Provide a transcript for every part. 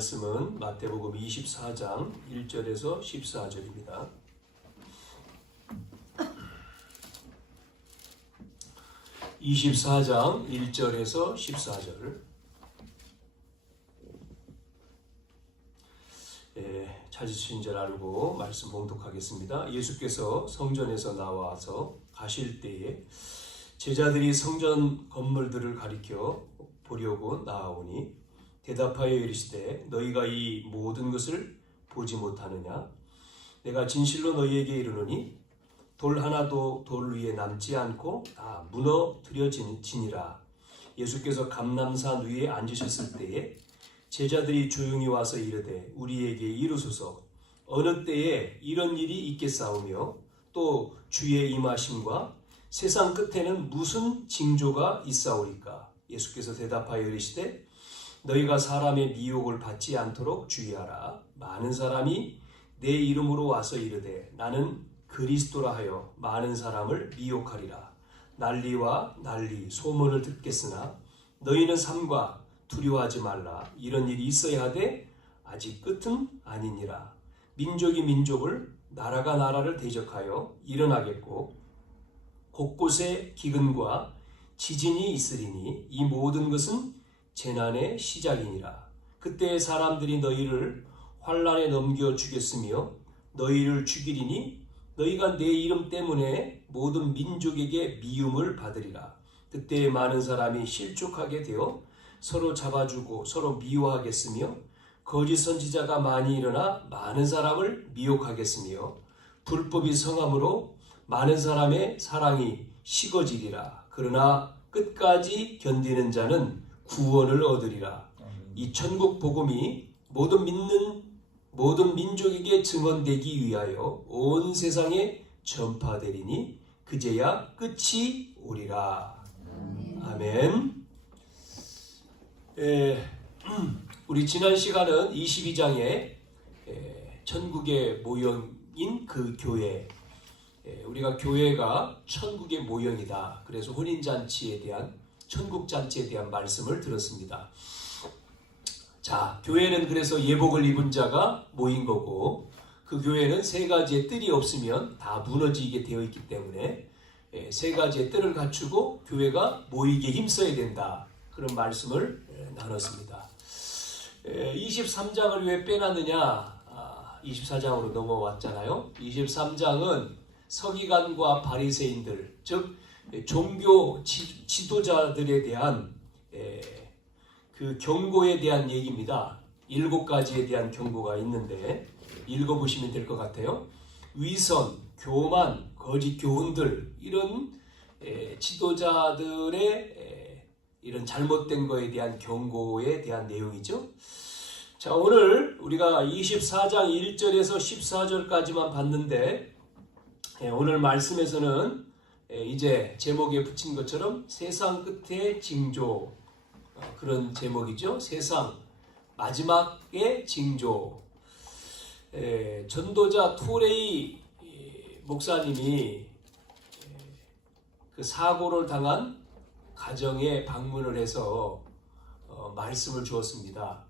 말씀은 마태복음 24장 1절에서 14절입니다. (24장) 1절에서 14절. 찾으신 줄 알고 말씀 봉독하겠습니다. 예수께서 성전에서 나와서 가실 때에 제자들이 성전 건물들을 가리켜 보려고 나아오니 대답하여 이르시되 너희가 이 모든 것을 보지 못하느냐? 내가 진실로 너희에게 이르노니 돌 하나도 돌 위에 남지 않고 다 무너뜨려지니라. 예수께서 감람산 위에 앉으셨을 때에 제자들이 조용히 와서 이르되 우리에게 이르소서 어느 때에 이런 일이 있겠사오며 또 주의 임하심과 세상 끝에는 무슨 징조가 있사오리까? 예수께서 대답하여 이르시되 너희가 사람의 미혹을 받지 않도록 주의하라. 많은 사람이 내 이름으로 와서 이르되 나는 그리스도라 하여 많은 사람을 미혹하리라. 난리와 난리 소문을 듣겠으나 너희는 삼가 두려워하지 말라. 이런 일이 있어야 하되 아직 끝은 아니니라. 민족이 민족을 나라가 나라를 대적하여 일어나겠고 곳곳에 기근과 지진이 있으리니 이 모든 것은 재난의 시작이니라. 그때 사람들이 너희를 환난에 넘겨 주겠으며 너희를 죽이리니 너희가 내 이름 때문에 모든 민족에게 미움을 받으리라. 그때 많은 사람이 실족하게 되어 서로 잡아주고 서로 미워하겠으며 거짓 선지자가 많이 일어나 많은 사람을 미혹하겠으며 불법이 성함으로 많은 사람의 사랑이 식어지리라. 그러나 끝까지 견디는 자는 구원을 얻으리라. 이 천국 복음이 모든 민족에게 증언되기 위하여 온 세상에 전파되리니 그제야 끝이 오리라. 아멘. 우리 지난 시간은 22장에 천국의 모형인 그 교회, 우리가 교회가 천국의 모형이다. 그래서 혼인잔치에 대한, 천국잔치에 대한 말씀을 들었습니다. 자, 교회는 그래서 예복을 입은 자가 모인 거고 그 교회는 세 가지의 뜰이 없으면 다 무너지게 되어 있기 때문에 세 가지의 뜰을 갖추고 교회가 모이게 힘써야 된다. 그런 말씀을 나눴습니다. 23장을 왜 빼놨느냐? 24장으로 넘어왔잖아요. 23장은 서기관과 바리새인들, 즉 종교 지도자들에 대한 그 경고에 대한 얘기입니다. 7가지에 대한 경고가 있는데 읽어보시면 될 것 같아요. 위선, 교만, 거짓 교훈들, 이런 지도자들의 이런 잘못된 거에 대한 경고에 대한 내용이죠. 자, 오늘 우리가 24장 1절에서 14절까지만 봤는데 오늘 말씀에서는 이제 제목에 붙인 것처럼 세상 끝의 징조, 그런 제목이죠. 세상 마지막의 징조. 전도자 토레이 목사님이 그 사고를 당한 가정에 방문을 해서 말씀을 주었습니다.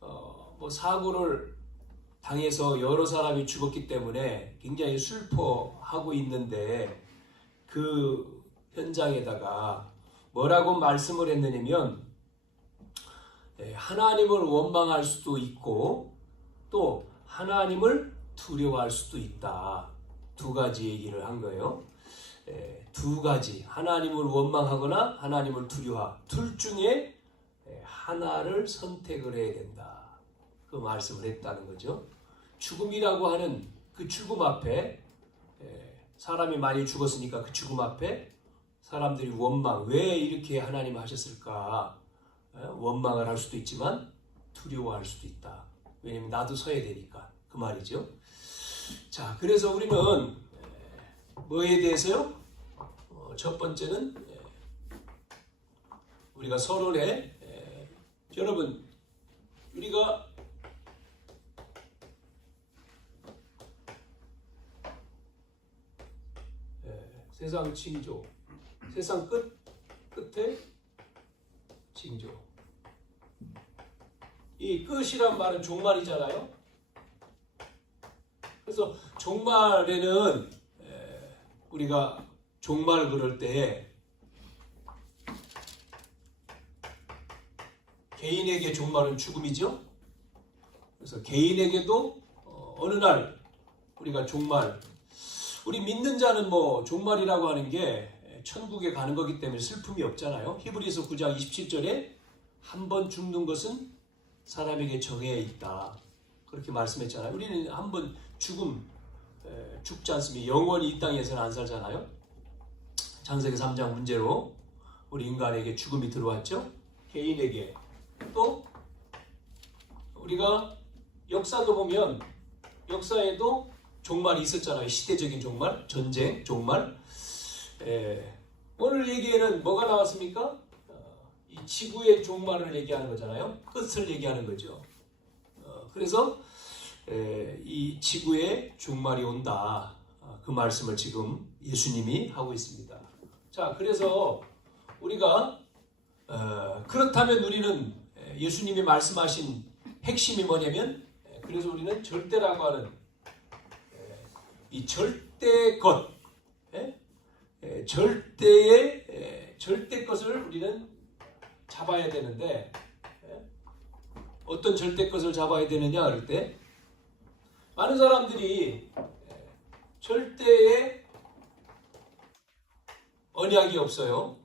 뭐 사고를 당해서 여러 사람이 죽었기 때문에 굉장히 슬퍼하고 있는데 그 현장에다가 뭐라고 말씀을 했느냐면 하나님을 원망할 수도 있고 또 하나님을 두려워할 수도 있다. 2가지 얘기를 한 거예요. 2가지, 하나님을 원망하거나 하나님을 두려워하, 둘 중에 하나를 선택을 해야 된다. 그 말씀을 했다는 거죠. 죽음이라고 하는 그 죽음 앞에, 사람이 많이 죽었으니까 그 죽음 앞에 사람들이 원망, 왜 이렇게 하나님 하셨을까? 원망을 할 수도 있지만 두려워할 수도 있다. 왜냐면 나도 서야 되니까. 그 말이죠. 자, 그래서 우리는 뭐에 대해서요? 첫 번째는 우리가 서론에 여러분 우리가 세상 징조, 세상 끝에 징조. 이 끝이란 말은 종말이잖아요. 그래서 종말에는 우리가 종말 그럴 때 개인에게 종말은 죽음이죠. 그래서 개인에게도 어느 날 우리가 종말, 우리 믿는 자는 뭐 종말이라고 하는 게 천국에 가는 거기 때문에 슬픔이 없잖아요. 히브리서 9장 27절에 한 번 죽는 것은 사람에게 정해져 있다. 그렇게 말씀했잖아요. 우리는 한 번 죽지 않습니까? 영원히 이 땅에서는 안 살잖아요. 창세기 3장 문제로 우리 인간에게 죽음이 들어왔죠. 개인에게. 또 우리가 역사도 보면 역사에도 종말이 있었잖아요. 시대적인 종말, 전쟁, 종말. 오늘 얘기에는 뭐가 나왔습니까? 이 지구의 종말을 얘기하는 거잖아요. 끝을 얘기하는 거죠. 그래서 이 지구의 종말이 온다. 그 말씀을 지금 예수님이 하고 있습니다. 자, 그래서 우리가 그렇다면 우리는 예수님이 말씀하신 핵심이 뭐냐면, 그래서 우리는 절대라고 하는 이 절대 것, 절대 것을 우리는 잡아야 되는데, 어떤 절대 것을 잡아야 되느냐 할 때, 많은 사람들이 절대의 언약이 없어요.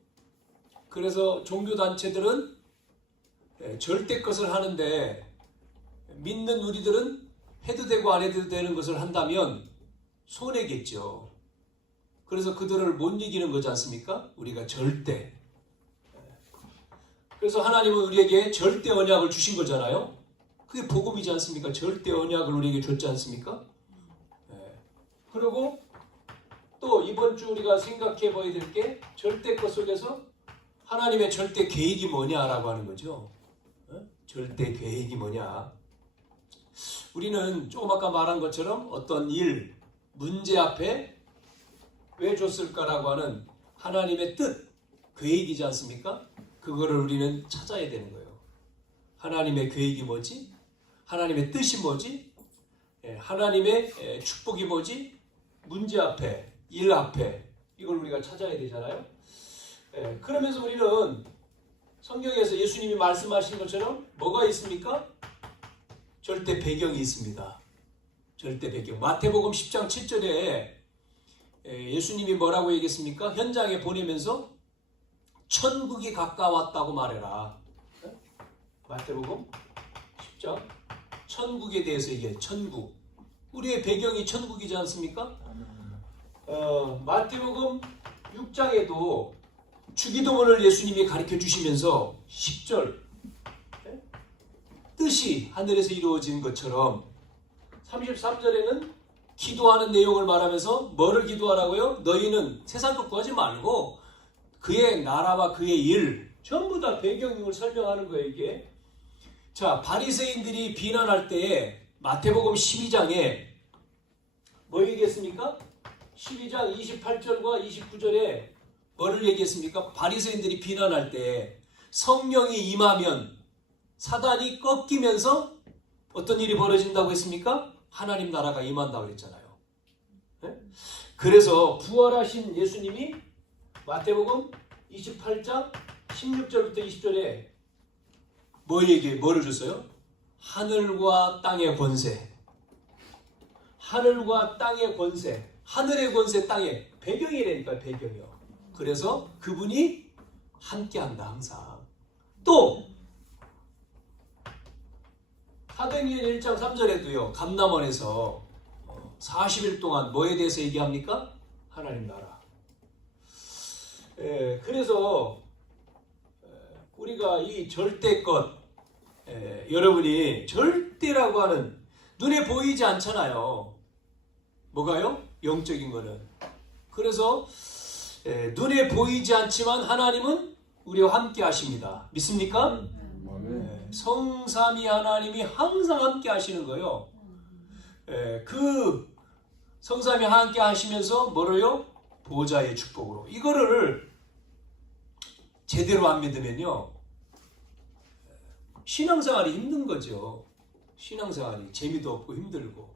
그래서 종교단체들은 절대 것을 하는데, 믿는 우리들은 해도 되고 안 해도 되는 것을 한다면 손해겠죠. 그래서 그들을 못 이기는 거지 않습니까? 우리가 절대. 그래서 하나님은 우리에게 절대 언약을 주신 거잖아요. 그게 복음이지 않습니까? 절대 언약을 우리에게 줬지 않습니까? 그리고 또 이번 주 우리가 생각해 봐야 될 게, 절대 것 속에서 하나님의 절대 계획이 뭐냐라고 하는 거죠. 절대 계획이 뭐냐. 우리는 조금 아까 말한 것처럼 어떤 일, 문제 앞에 왜 줬을까라고 하는 하나님의 뜻, 계획이지 않습니까? 그거를 우리는 찾아야 되는 거예요. 하나님의 계획이 뭐지? 하나님의 뜻이 뭐지? 하나님의 축복이 뭐지? 문제 앞에, 일 앞에, 이걸 우리가 찾아야 되잖아요. 그러면서 우리는 성경에서 예수님이 말씀하신 것처럼 뭐가 있습니까? 절대 배경이 있습니다. 절대 배경. 마태복음 10장 7절에 예수님이 뭐라고 얘기했습니까? 현장에 보내면서 천국이 가까웠다고 말해라. 마태복음 10장 천국에 대해서 얘기해요. 천국. 우리의 배경이 천국이지 않습니까? 마태복음 6장에도 주기도문을 예수님이 가르쳐 주시면서 10절 뜻이 하늘에서 이루어진 것처럼 33절에는 기도하는 내용을 말하면서 뭐를 기도하라고요? 너희는 세상 것 구하지 말고 그의 나라와 그의 일, 전부 다 배경을 설명하는 거예요, 이게. 자, 바리새인들이 비난할 때에 마태복음 12장에 뭐 얘기했습니까? 12장 28절과 29절에 뭐를 얘기했습니까? 바리새인들이 비난할 때 성령이 임하면 사단이 꺾이면서 어떤 일이 벌어진다고 했습니까? 하나님 나라가 임한다고 그랬잖아요. 네? 그래서 부활하신 예수님이 마태복음 28장 16절부터 20절에 뭐를 줬어요? 하늘과 땅의 권세. 하늘과 땅의 권세. 하늘의 권세, 땅의 배경이라니까, 배경이요. 그래서 그분이 함께한다, 항상. 또 사도행전 1장 3절에도요, 감람원에서 40일 동안 뭐에 대해서 얘기합니까? 하나님 나라. 그래서 우리가 이 절대것, 여러분이 절대라고 하는, 눈에 보이지 않잖아요. 뭐가요? 영적인 거는. 그래서 눈에 보이지 않지만 하나님은 우리와 함께 하십니다. 믿습니까? 성삼위 하나님이 항상 함께 하시는 거예요. 그 성삼위 함께 하시면서 뭐로요? 보좌의 축복으로. 이거를 제대로 안 믿으면요, 신앙생활이 힘든 거죠. 신앙생활이 재미도 없고 힘들고.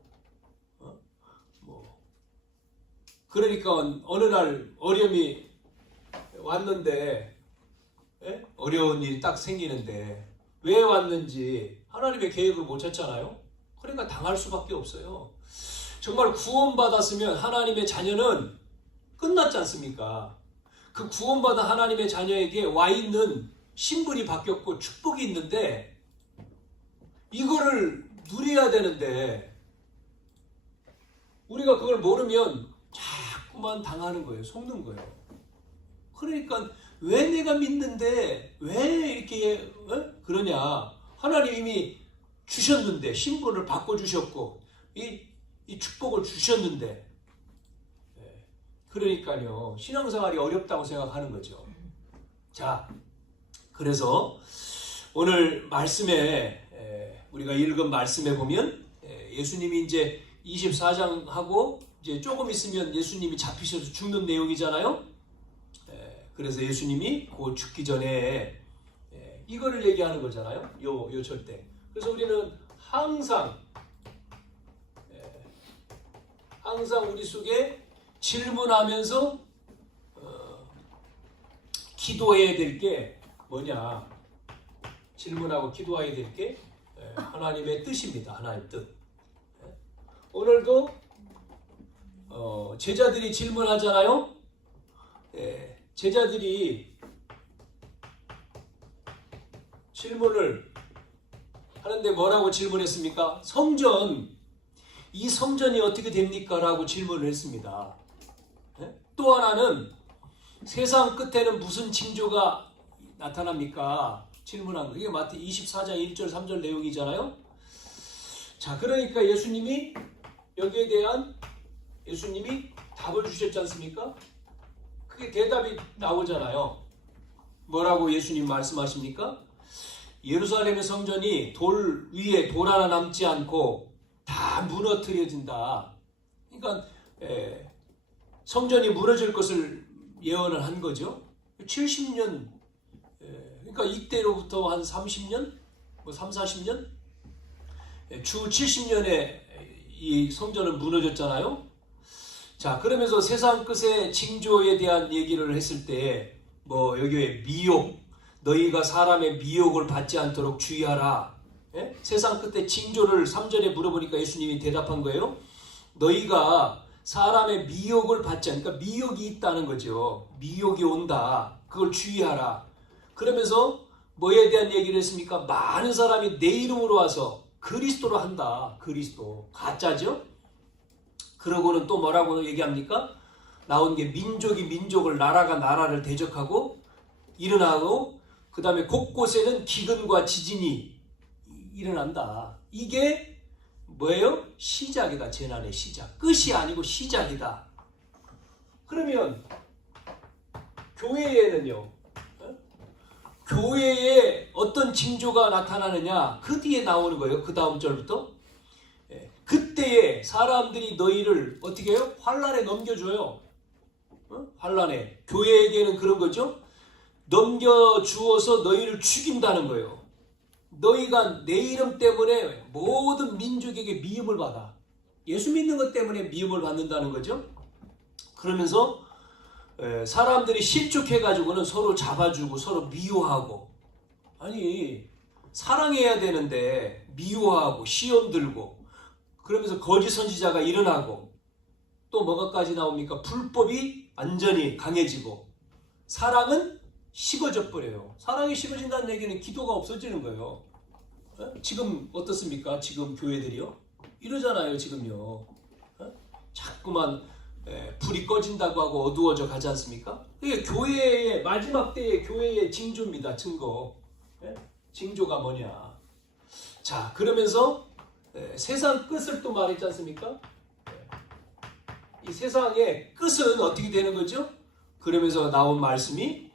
그러니까 어느 날 어려움이 왔는데, 어려운 일이 딱 생기는데 왜 왔는지 하나님의 계획을 못 찾잖아요. 그러니까 당할 수밖에 없어요. 정말 구원받았으면 하나님의 자녀는 끝났지 않습니까? 그 구원받은 하나님의 자녀에게 와 있는 신분이 바뀌었고 축복이 있는데 이거를 누려야 되는데 우리가 그걸 모르면 자꾸만 당하는 거예요. 속는 거예요. 그러니까 왜 내가 믿는데 왜 이렇게 그러냐. 하나님 이미 주셨는데, 신분을 바꿔주셨고 이 축복을 주셨는데, 그러니까요 신앙생활이 어렵다고 생각하는 거죠. 자, 그래서 오늘 말씀에 우리가 읽은 말씀에 보면 예수님이 이제 24장하고 이제 조금 있으면 예수님이 잡히셔서 죽는 내용이잖아요. 그래서 예수님이 곧 죽기 전에 이거를 얘기하는 거잖아요. 요 절대. 그래서 우리는 항상 우리 속에 질문하면서 기도해야 될 게 뭐냐? 질문하고 기도해야 될 게 하나님의 뜻입니다. 하나님의 뜻. 오늘도 제자들이 질문하잖아요. 제자들이 질문을 하는데 뭐라고 질문했습니까? 이 성전이 어떻게 됩니까? 라고 질문을 했습니다. 또 하나는 세상 끝에는 무슨 징조가 나타납니까? 질문한 거. 이게 마태 24장 1절 3절 내용이잖아요. 자, 그러니까 예수님이 여기에 대한 답을 주셨지 않습니까? 그게 대답이 나오잖아요. 뭐라고 예수님 말씀하십니까? 예루살렘의 성전이 돌 위에 돌 하나 남지 않고 다 무너뜨려진다. 그러니까 성전이 무너질 것을 예언을 한 거죠. 70년, 그러니까 이때로부터 한 30년, 40년? 주 70년에 이 성전은 무너졌잖아요. 자, 그러면서 세상 끝의 징조에 대한 얘기를 했을 때, 여기에 미혹, 너희가 사람의 미혹을 받지 않도록 주의하라. 세상 끝의 징조를 3절에 물어보니까 예수님이 대답한 거예요. 너희가 사람의 미혹을 받지 않으니까 미혹이 있다는 거죠. 미혹이 온다. 그걸 주의하라. 그러면서 뭐에 대한 얘기를 했습니까? 많은 사람이 내 이름으로 와서 그리스도로 한다. 그리스도. 가짜죠? 그러고는 또 뭐라고 얘기합니까? 나온 게 민족이 민족을, 나라가 나라를 대적하고 일어나고 그 다음에 곳곳에는 기근과 지진이 일어난다. 이게 뭐예요? 시작이다. 재난의 시작. 끝이 아니고 시작이다. 그러면 교회에는요. 교회에 어떤 징조가 나타나느냐? 그 뒤에 나오는 거예요. 그 다음 절부터. 그때에 사람들이 너희를 어떻게 해요? 환난에 넘겨줘요. 환난에. 교회에게는 그런 거죠. 넘겨주어서 너희를 죽인다는 거예요. 너희가 내 이름 때문에 모든 민족에게 미움을 받아. 예수 믿는 것 때문에 미움을 받는다는 거죠. 그러면서 사람들이 실족해가지고는 서로 잡아주고 서로 미워하고, 아니 사랑해야 되는데 미워하고 시험 들고, 그러면서 거짓 선지자가 일어나고, 또 뭐가까지 나옵니까? 불법이 완전히 강해지고, 사랑은 식어져 버려요. 사랑이 식어진다는 얘기는 기도가 없어지는 거예요. 지금 어떻습니까? 지금 교회들이요? 이러잖아요. 지금요. 자꾸만 불이 꺼진다고 하고 어두워져 가지 않습니까? 이게 교회의 마지막 때의 교회의 징조입니다. 증거. 징조가 뭐냐? 자, 그러면서 세상 끝을 또 말했지 않습니까? 이 세상의 끝은 어떻게 되는 거죠? 그러면서 나온 말씀이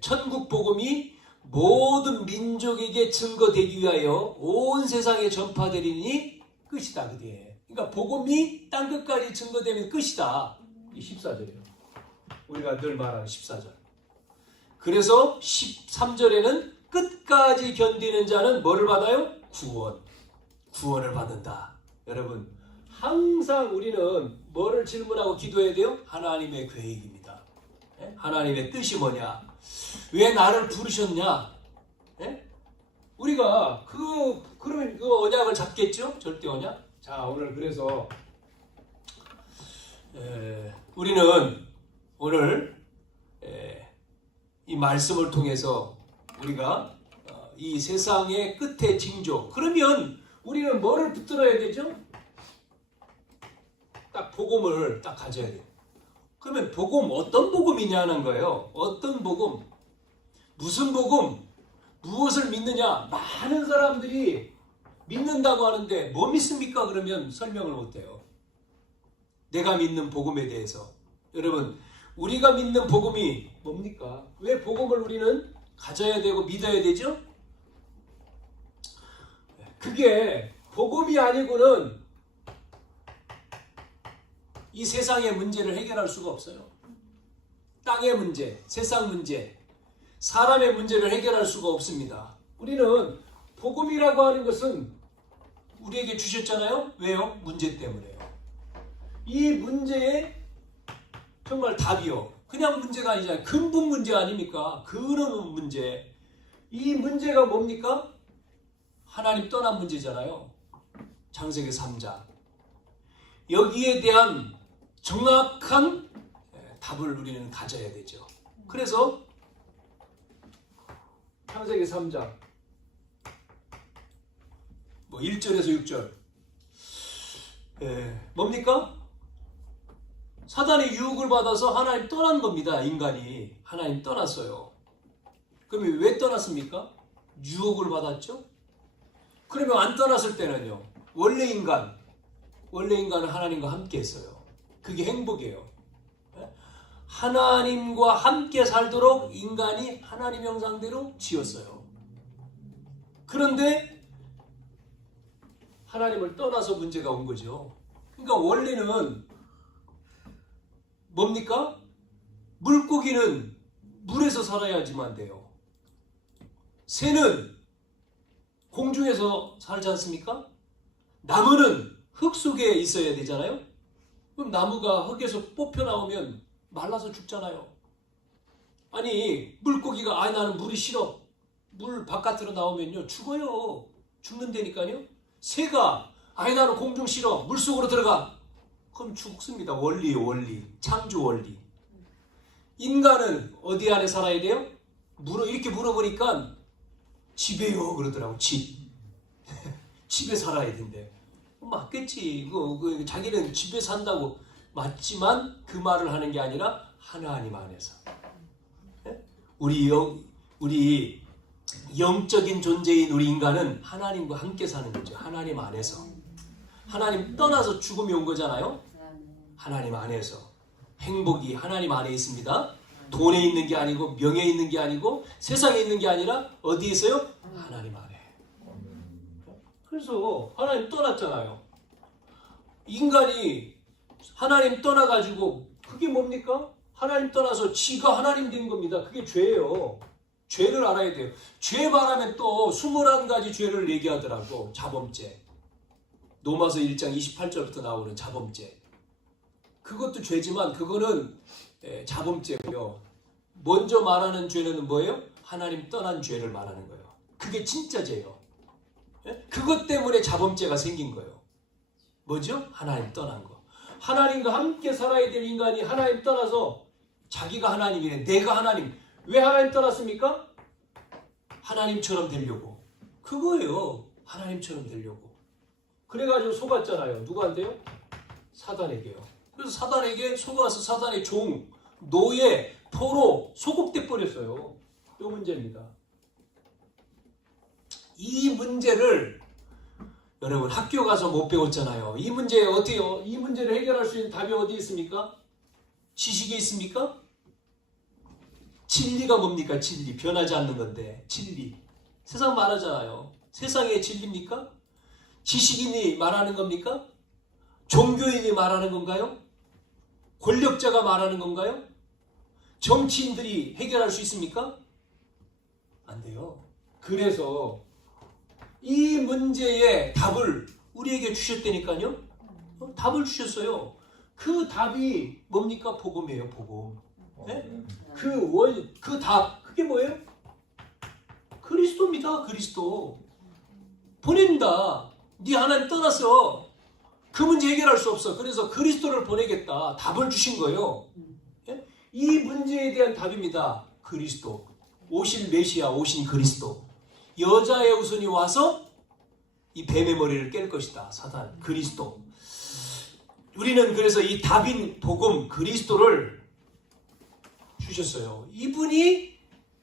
천국 복음이 모든 민족에게 증거되기 위하여 온 세상에 전파되리니 끝이다. 그게. 그러니까 복음이 땅 끝까지 증거되면 끝이다. 이 14절이에요. 우리가 늘 말하는 14절. 그래서 13절에는 끝까지 견디는 자는 뭐를 받아요? 구원을 받는다. 여러분, 항상 우리는 뭐를 질문하고 기도해야 돼요? 하나님의 계획입니다. 하나님의 뜻이 뭐냐? 왜 나를 부르셨냐? 우리가 그러면 그 언약을 잡겠죠? 절대 언약? 자, 오늘 그래서 우리는 오늘 이 말씀을 통해서 우리가 이 세상의 끝의 징조, 그러면 우리는 뭐를 붙들어야 되죠? 딱 복음을 딱 가져야 돼요. 그러면 복음, 어떤 복음이냐는 거예요. 어떤 복음, 무슨 복음, 무엇을 믿느냐. 많은 사람들이 믿는다고 하는데 뭐 믿습니까? 그러면 설명을 못해요. 내가 믿는 복음에 대해서. 여러분, 우리가 믿는 복음이 뭡니까? 왜 복음을 우리는 가져야 되고 믿어야 되죠? 그게 복음이 아니고는 이 세상의 문제를 해결할 수가 없어요. 땅의 문제, 세상 문제, 사람의 문제를 해결할 수가 없습니다. 우리는 복음이라고 하는 것은 우리에게 주셨잖아요. 왜요? 문제 때문에요. 이 문제에 정말 답이요. 그냥 문제가 아니잖아요. 근본 문제 아닙니까? 그런 문제. 이 문제가 뭡니까? 하나님 떠난 문제잖아요. 창세기 3장. 여기에 대한 정확한 답을 우리는 가져야 되죠. 그래서 창세기 3장 1절에서 6절 뭡니까? 사단의 유혹을 받아서 하나님 떠난 겁니다. 인간이 하나님 떠났어요. 그러면 왜 떠났습니까? 유혹을 받았죠. 그러면 안 떠났을 때는요, 원래 인간은 하나님과 함께 했어요. 그게 행복이에요. 하나님과 함께 살도록 인간이 하나님 형상대로 지었어요. 그런데 하나님을 떠나서 문제가 온 거죠. 그러니까 원래는 뭡니까? 물고기는 물에서 살아야지만 돼요. 새는 공중에서 살지 않습니까? 나무는 흙 속에 있어야 되잖아요. 그럼 나무가 흙에서 뽑혀 나오면 말라서 죽잖아요. 아니, 물고기가 나는 물이 싫어, 물 바깥으로 나오면요 죽어요. 죽는다니까요. 새가 나는 공중 싫어, 물 속으로 들어가, 그럼 죽습니다. 원리, 창조 원리. 인간은 어디 안에 살아야 돼요? 이렇게 물어보니까 집에요 그러더라고. 집에 살아야 된대. 맞겠지. 자기는 집에 산다고 맞지만 그 말을 하는 게 아니라 하나님 안에서. 우리 영적인 존재인 우리 인간은 하나님과 함께 사는 거죠. 하나님 안에서. 하나님 떠나서 죽음이 온 거잖아요. 하나님 안에서. 행복이 하나님 안에 있습니다. 돈에 있는 게 아니고, 명예에 있는 게 아니고, 세상에 있는 게 아니라 어디에 있어요? 하나님 안에. 그래서 하나님 떠났잖아요. 인간이 하나님 떠나가지고 그게 뭡니까? 하나님 떠나서 지가 하나님 된 겁니다. 그게 죄예요. 죄를 알아야 돼요. 죄 말하면 또 21가지 죄를 얘기하더라고. 자범죄. 로마서 1장 28절부터 나오는 자범죄. 그것도 죄지만 그거는 자범죄고요. 먼저 말하는 죄는 뭐예요? 하나님 떠난 죄를 말하는 거예요. 그게 진짜 죄예요. 그것 때문에 자범죄가 생긴 거예요. 뭐죠? 하나님 떠난 거. 하나님과 함께 살아야 될 인간이 하나님 떠나서 자기가 하나님이래, 내가 하나님. 왜 하나님 떠났습니까? 하나님처럼 되려고. 그거예요. 하나님처럼 되려고. 그래가지고 속았잖아요. 누구한테요? 사단에게요. 그래서 사단에게 속아서 사단의 종, 노예, 포로, 소곡돼 버렸어요. 이 문제입니다. 이 문제를 여러분 학교 가서 못 배웠잖아요. 이 문제 어때요? 이 문제를 해결할 수 있는 답이 어디 있습니까? 지식이 있습니까? 진리가 뭡니까? 진리. 변하지 않는 건데. 진리. 세상 말하잖아요. 세상의 진리입니까? 지식인이 말하는 겁니까? 종교인이 말하는 건가요? 권력자가 말하는 건가요? 정치인들이 해결할 수 있습니까? 안 돼요. 그래서 이 문제의 답을 우리에게 주셨다니까요. 답을 주셨어요. 그 답이 뭡니까? 복음이에요. 복음. 네? 그 답, 그게 뭐예요? 그리스도입니다. 그리스도. 보낸다. 네 하나님 떠났어. 그 문제 해결할 수 없어. 그래서 그리스도를 보내겠다. 답을 주신 거예요. 예? 이 문제에 대한 답입니다. 그리스도. 오실 메시아, 오신 그리스도. 여자의 후손이 와서 이 뱀의 머리를 깰 것이다. 사단, 그리스도. 우리는 그래서 이 답인 복음 그리스도를 주셨어요. 이분이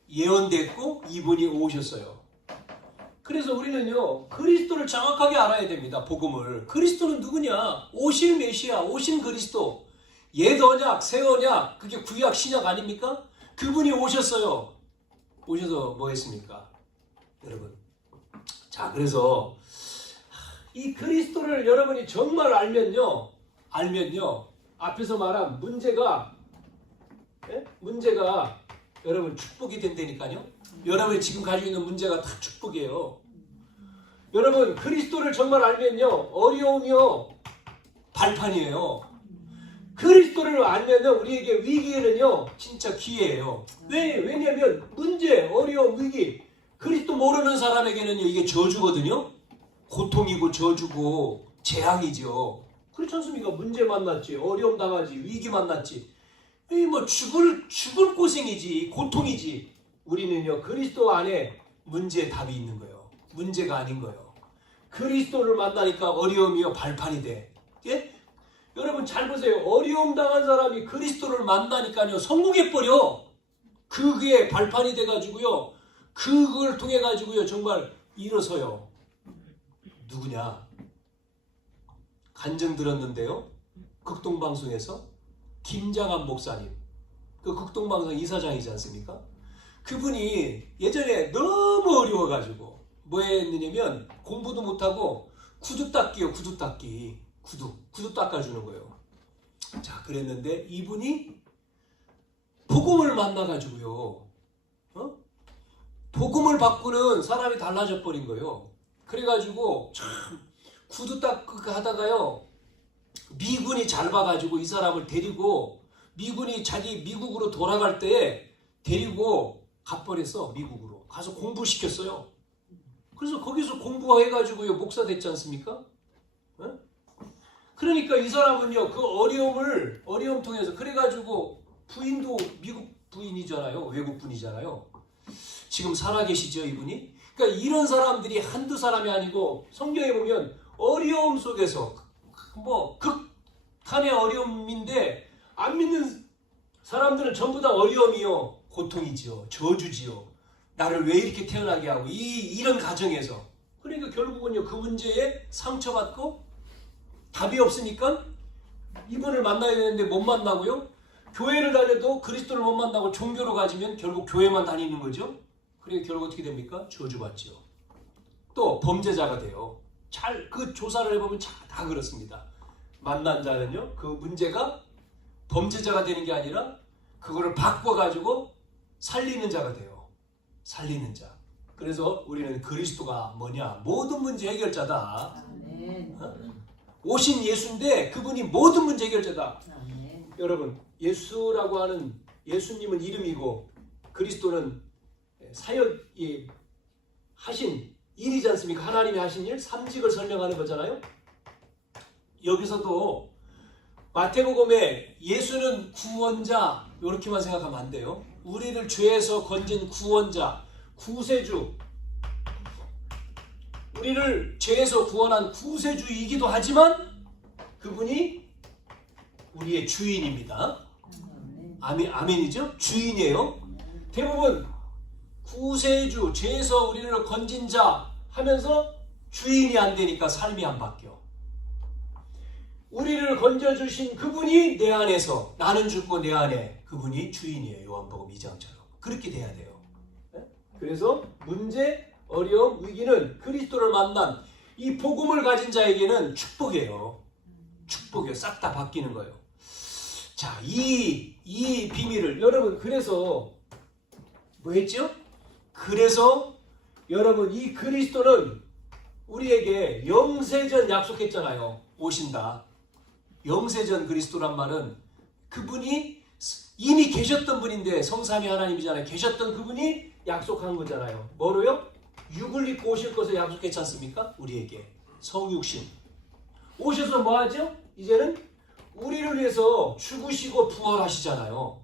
예언됐고 이분이 오셨어요. 그래서 우리는요, 그리스도를 정확하게 알아야 됩니다. 복음을. 그리스도는 누구냐? 오실 메시아, 오신 그리스도. 옛 언약, 새 언약, 그게 구약, 신약 아닙니까? 그분이 오셨어요. 오셔서 뭐 했습니까? 여러분. 자, 그래서 이 그리스도를 여러분이 정말 알면요, 앞에서 말한 문제가 여러분 축복이 된다니까요. 여러분이 지금 가지고 있는 문제가 다 축복이에요. 여러분 그리스도를 정말 알면요, 어려움이요 발판이에요. 그리스도를 알면요, 우리에게 위기에는요 진짜 기회예요. 왜냐하면 문제, 어려움, 위기, 그리스도 모르는 사람에게는요 이게 저주거든요. 고통이고 저주고 재앙이죠. 그렇지 않습니까? 문제 만났지, 어려움 당하지, 위기 만났지, 뭐 죽을 고생이지, 고통이지. 우리는요 그리스도 안에 문제에 답이 있는 거예요. 문제가 아닌 거예요. 그리스도를 만나니까 어려움이요 발판이 돼. 예? 여러분 잘 보세요. 어려움 당한 사람이 그리스도를 만나니까요 성공해버려. 그게 발판이 돼가지고요, 그걸 통해 가지고요 정말 일어서요. 누구냐? 간증 들었는데요, 극동방송에서 김장한 목사님, 그 극동방송 이사장이지 않습니까? 그분이 예전에 너무 어려워가지고 뭐 했느냐면 공부도 못하고 구두 닦기요. 구두 닦기. 구두 닦아주는 거예요. 자, 그랬는데 이분이 복음을 만나가지고요, 복음을 바꾸는 사람이 달라져 버린 거예요. 그래가지고 참 구두 닦기 하다가요 미군이 잘 봐가지고 이 사람을 데리고, 미군이 자기 미국으로 돌아갈 때 데리고 가버렸어. 미국으로 가서 공부시켰어요. 그래서 거기서 공부해가지고요 목사 됐지 않습니까? 그러니까 이 사람은요 그 어려움 통해서, 그래가지고 부인도 미국 부인이잖아요. 외국 분이잖아요. 지금 살아계시죠 이분이? 그러니까 이런 사람들이 한두 사람이 아니고 성경에 보면 어려움 속에서, 뭐 극한의 어려움인데 안 믿는 사람들은 전부 다 어려움이요 고통이지요, 저주지요. 나를 왜 이렇게 태어나게 하고, 이런 가정에서. 그러니까 결국은요 그 문제에 상처받고 답이 없으니까 이분을 만나야 되는데 못 만나고요, 교회를 다녀도 그리스도를 못 만나고 종교로 가지면 결국 교회만 다니는 거죠. 그러니까 결국 어떻게 됩니까? 저주받죠. 또 범죄자가 돼요. 그 조사를 해보면 다 그렇습니다. 만난 자는요 그 문제가 범죄자가 되는 게 아니라 그거를 바꿔가지고 살리는 자가 돼요. 살리는 자. 그래서 우리는 그리스도가 뭐냐? 모든 문제 해결자다. 오신 예수인데 그분이 모든 문제 해결자다. 여러분, 예수라고 하는, 예수님은 이름이고 그리스도는 사역이 하신 일이지 않습니까? 하나님이 하신 일, 삼직을 설명하는 거잖아요. 여기서도 마태복음에 예수는 구원자, 이렇게만 생각하면 안 돼요. 우리를 죄에서 건진 구원자, 구세주, 우리를 죄에서 구원한 구세주이기도 하지만 그분이 우리의 주인입니다. 아멘이죠? 주인이에요. 대부분 구세주, 죄에서 우리를 건진 자 하면서 주인이 안 되니까 삶이 안 바뀌어. 우리를 건져주신 그분이 내 안에서, 나는 죽고 내 안에 그분이 주인이에요. 요한복음 2장처럼. 그렇게 돼야 돼요. 그래서 문제, 어려움, 위기는 그리스도를 만난 이 복음을 가진 자에게는 축복이에요. 축복이에요. 싹 다 바뀌는 거예요. 자, 이 비밀을 여러분, 그래서 뭐 했죠? 그래서 여러분 이 그리스도는 우리에게 영세전 약속했잖아요. 오신다. 영세전 그리스도란 말은 그분이 이미 계셨던 분인데 성삼위 하나님이잖아요. 계셨던 그분이 약속한 거잖아요. 뭐로요? 육을 입고 오실 것을 약속했지 않습니까? 우리에게 성육신 오셔서 뭐 하죠? 이제는 우리를 위해서 죽으시고 부활하시잖아요.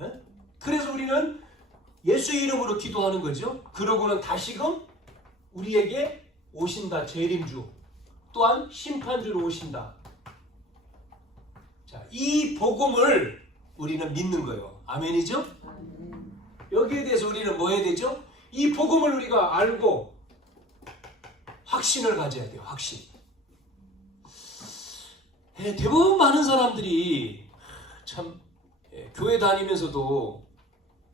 예? 그래서 우리는 예수의 이름으로 기도하는 거죠. 그러고는 다시금 우리에게 오신다. 재림주 또한 심판주로 오신다. 자, 이 복음을 우리는 믿는 거예요. 아멘이죠? 여기에 대해서 우리는 뭐 해야 되죠? 이 복음을 우리가 알고 확신을 가져야 돼요. 확신. 대부분 많은 사람들이 참 교회 다니면서도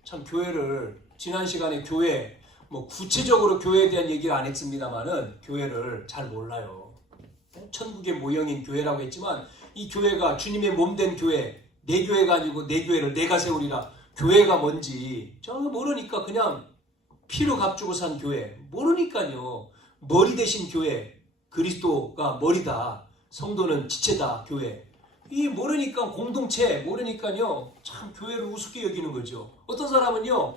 참 교회를 지난 시간에 교회 뭐 구체적으로 교회에 대한 얘기를 안 했습니다만은 교회를 잘 몰라요. 천국의 모형인 교회라고 했지만 이 교회가 주님의 몸된 교회, 내 교회가 아니고 내 교회를 내가 세우리라. 교회가 뭔지 전혀 모르니까 그냥 피로 값주고 산 교회 모르니까요. 머리 대신 교회, 그리스도가 머리다. 성도는 지체다. 교회. 이 모르니까 공동체 모르니까요. 참 교회를 우습게 여기는 거죠. 어떤 사람은요.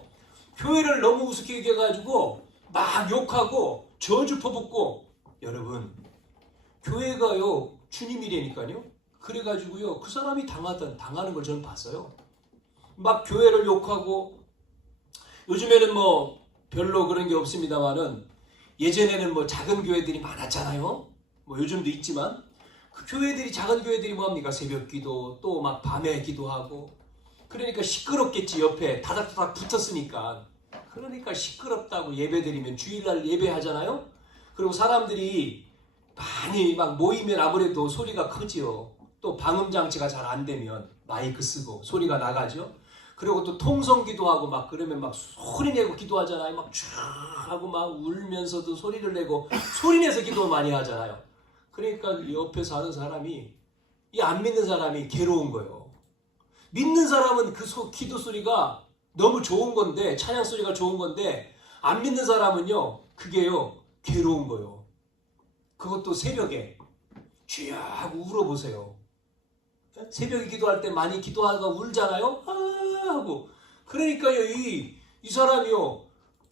교회를 너무 우습게 여겨가지고 막 욕하고 저주 퍼붓고 여러분 교회가요. 주님이라니까요. 그래가지고요. 그 사람이 당하는 걸 저는 봤어요. 막 교회를 욕하고 요즘에는 뭐 별로 그런 게 없습니다만은 예전에는 뭐 작은 교회들이 많았잖아요. 뭐 요즘도 있지만 그 교회들이 작은 교회들이 뭐합니까? 새벽 기도 또 막 밤에 기도하고 그러니까 시끄럽겠지. 옆에 다닥다닥 붙었으니까 그러니까 시끄럽다고 예배드리면 주일날 예배하잖아요. 그리고 사람들이 많이 막 모이면 아무래도 소리가 크지요. 또 방음장치가 잘 안 되면 마이크 쓰고 소리가 나가죠. 그리고 또 통성 기도하고 막 그러면 막 소리 내고 기도하잖아요. 막 쫙 하고 막 울면서도 소리를 내고 소리 내서 기도 많이 하잖아요. 그러니까 옆에서 하는 사람이 이 안 믿는 사람이 괴로운 거예요. 믿는 사람은 그 기도 소리가 너무 좋은 건데 찬양 소리가 좋은 건데 안 믿는 사람은요 그게요 괴로운 거예요. 그것도 새벽에 주여 하고 울어보세요. 새벽에 기도할 때 많이 기도하다가 울잖아요. 아 하고 그러니까요 이 사람이요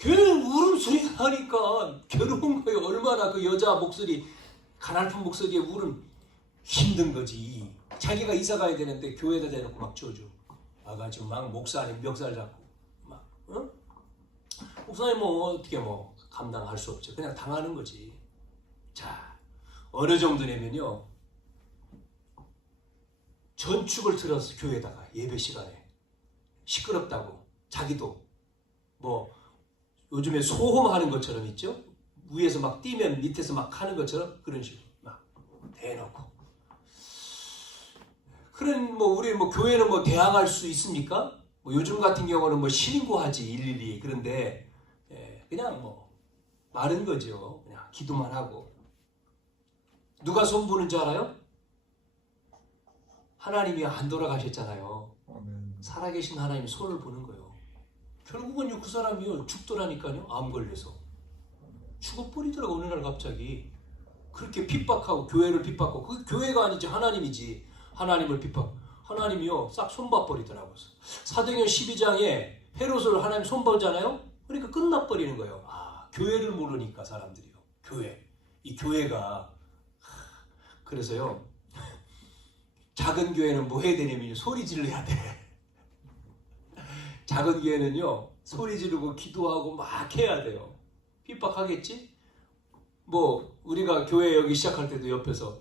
울음소리가 나니까 괴로운 거예요. 얼마나 그 여자 목소리 가냘픈 목소리에 울음 힘든 거지. 자기가 이사 가야 되는데 교회에다 대놓고 막 저주 와가지고 막 목사님 멱살 잡고 막 목사님 뭐 어떻게 뭐 감당할 수 없죠. 그냥 당하는 거지. 자 어느 정도냐면요 전축을 틀어서 교회에다가 예배 시간에 시끄럽다고 자기도 뭐 요즘에 소홈하는 것처럼 있죠. 위에서 막 뛰면 밑에서 막 하는 것처럼 그런 식으로 막 대놓고 그런 뭐 우리 뭐 교회는 뭐 대항할 수 있습니까? 뭐 요즘 같은 경우는 뭐 신고하지 일일이. 그런데 그냥 뭐 마른 거죠. 그냥 기도만 하고. 누가 손 보는 줄 알아요? 하나님이 안 돌아가셨잖아요. 살아계신 하나님이 손을 보는 거예요. 결국은요 그 사람이요 죽더라니까요. 암 걸려서 죽어버리더라고. 어느 날 갑자기 그렇게 핍박하고 교회를 핍박하고 그 교회가 아니지 하나님이지. 하나님을 핍박. 하나님이요 싹 손봐버리더라고요. 사도행전 12장에 헤롯을 하나님 손보잖아요. 그러니까 끝나버리는 거예요. 아 교회를 모르니까 사람들이요. 교회. 이 교회가 그래서요 작은 교회는 뭐 해야 되냐면 소리 질러야 돼. 작은 교회는요 소리 지르고 기도하고 막 해야 돼요. 핍박하겠지? 뭐 우리가 교회 여기 시작할 때도 옆에서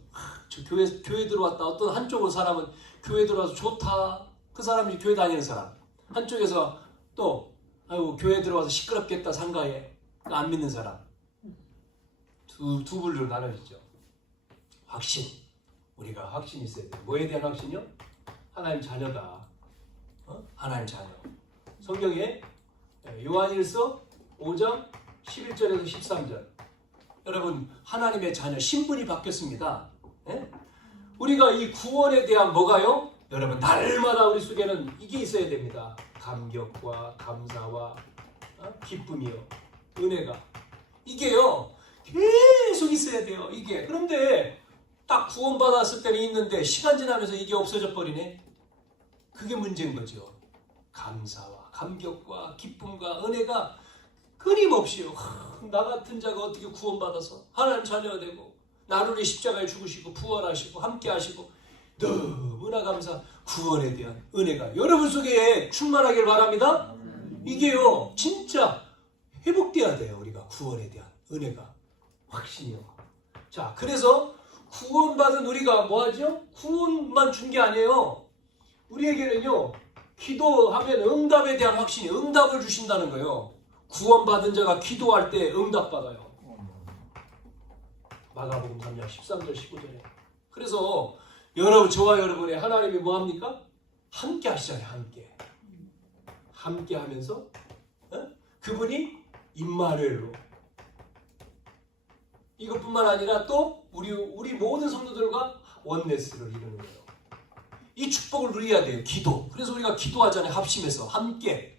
저 교회 들어왔다. 어떤 한쪽으로 사람은 교회 들어와서 좋다. 그 사람이 교회 다니는 사람. 한쪽에서 또 아이고 교회 들어와서 시끄럽겠다 상가에. 안 믿는 사람. 두 부류로 나눠지죠. 확신. 우리가 확신이 있어야 돼요. 뭐에 대한 확신이요? 하나님 자녀다. 하나님 자녀. 성경에 요한일서 5장 11절에서 13절. 여러분 하나님의 자녀 신분이 바뀌었습니다. 예? 우리가 이 구원에 대한 뭐가요? 여러분 날마다 우리 속에는 이게 있어야 됩니다. 감격과 감사와 기쁨이요. 은혜가 이게요 계속 있어야 돼요. 이게 그런데 딱 구원받았을 때는 있는데 시간 지나면서 이게 없어져 버리네. 그게 문제인 거죠. 감사와 감격과 기쁨과 은혜가 끊임없이요. 나 같은 자가 어떻게 구원받아서 하나님 자녀가 되고 나를 위해 십자가에 죽으시고 부활하시고 함께 하시고 너무나 감사. 구원에 대한 은혜가 여러분 속에 충만하길 바랍니다. 이게요 진짜 회복돼야 돼요. 우리가 구원에 대한 은혜가 확신이요. 자, 그래서 구원받은 우리가 뭐하죠? 구원만 준 게 아니에요. 우리에게는요 기도하면 응답에 대한 확신이 응답을 주신다는 거예요. 구원받은 자가 기도할 때 응답받아요. 마가복음 3장 13절 15절에. 그래서 저와 여러분의 하나님이 뭐합니까? 함께 하시잖아요. 함께 하면서 그분이 임마누엘로 이것뿐만 아니라 또 우리 모든 성도들과 원네스를 이루는 거예요. 이 축복을 누려야 돼요. 기도. 그래서 우리가 기도하잖아요. 합심해서 함께.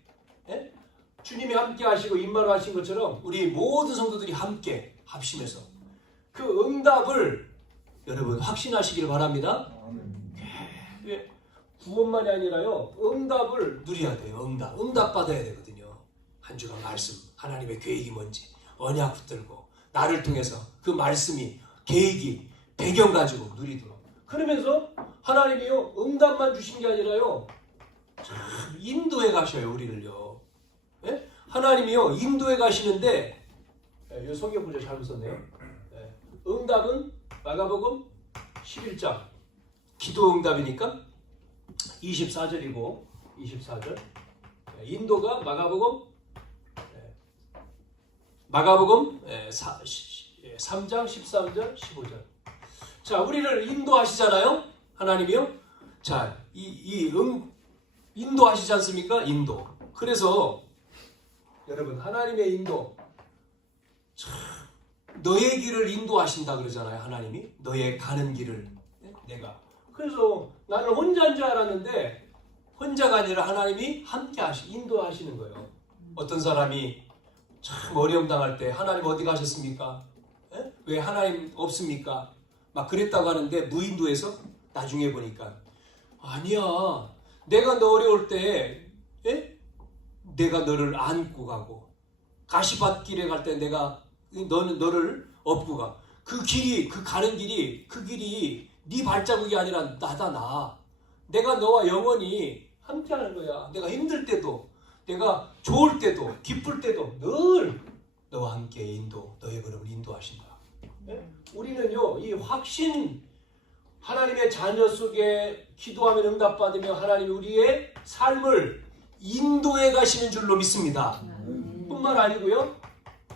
주님이 함께 하시고 임마누엘 하신 것처럼 우리 모든 성도들이 함께 합심해서 그 응답을 여러분 확신하시길 바랍니다. 구원만이 아니라요 응답을 누려야 돼요. 응답 받아야 되거든요. 한 주간 말씀, 하나님의 계획이 뭔지 언약 붙들고 나를 통해서 그 말씀이 계획이 배경 가지고 누리도록. 그러면서 하나님이요 응답만 주신 게 아니라요 인도해 가셔요. 우리를요. 하나님이요 인도해 가시는데 이 성경 구절 잘못 썼네요. 응답은 마가복음 11장 기도 응답이니까 24절이고 24절 인도가 마가복음 3장 13절 15절. 자, 우리를 인도하시잖아요. 하나님이요. 자, 인도하시지 않습니까? 인도. 그래서 여러분 하나님의 인도 너의 길을 인도하신다 그러잖아요. 하나님이 너의 가는 길을 내가. 그래서 나는 혼자인 줄 알았는데 혼자가 아니라 하나님이 함께 인도하시는 거예요. 어떤 사람이 참 어려움 당할 때 하나님 어디 가셨습니까? 왜 하나님 없습니까? 막 그랬다고 하는데 무인도에서 나중에 보니까 아니야. 내가 너 어려울 때 내가 너를 안고 가고 가시밭길에 갈 때 내가 너를 업고 가. 그 가는 길이 네 발자국이 아니라 나다 나. 내가 너와 영원히 함께하는 거야. 내가 힘들 때도 내가 좋을 때도 기쁠 때도 늘 너와 함께 너의 걸음을 인도하신다. 우리는요 이 확신 하나님의 자녀 속에 기도하면 응답받으며 하나님이 우리의 삶을 인도해 가시는 줄로 믿습니다. 뿐만 아니고요